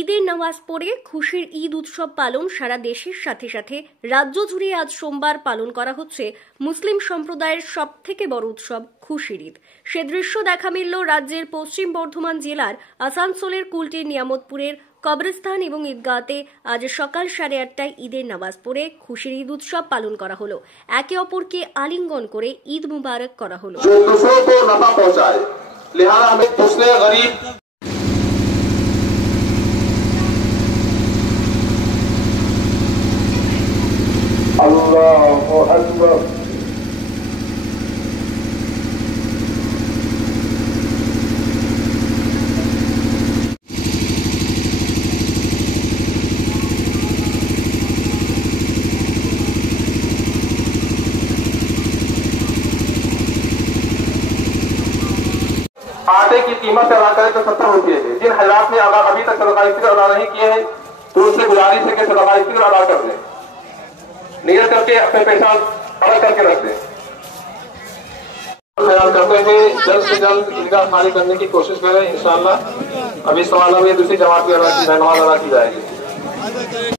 ঈদের নামাজ পড়ে খুশির ঈদ উৎসব পালন সারা দেশের সাথে সাথে রাজ্য জুড়ে আজ সোমবার পালন করা হচ্ছে মুসলিম সম্প্রদায়ের সবথেকে বড় উৎসব খুশির ঈদ। সে দৃশ্য দেখা মিলল রাজ্যের পশ্চিম বর্ধমান জেলার আসানসোলের কুলটির নিয়ামতপুরের কবরস্থান এবং ঈদগাহতে আজ সকাল 8:30টায় ঈদের নামাজ পড়ে খুশির ঈদ উৎসব পালন করা হলো। একে অপরকে আলিঙ্গন করে ঈদ মুবারক করা হলো। अल्लाहु अकबर। आटे की कीमत अदा करें तो 70 रुपये है। जिन हजरात ने अभी तक सदका फिक्र अदा नहीं किए हैं तो उनसे गुजारिश है कि सदका फिक्र अदा कर दें, नियत करके अपने पैसा अलग करके रख दें। ख्याल करते हुए जल्द से जल्द ईदगाह खाली करने की कोशिश करें। इंशाअल्लाह अभी सवाल में दूसरी जमात की नमाज अदा की जाएगी।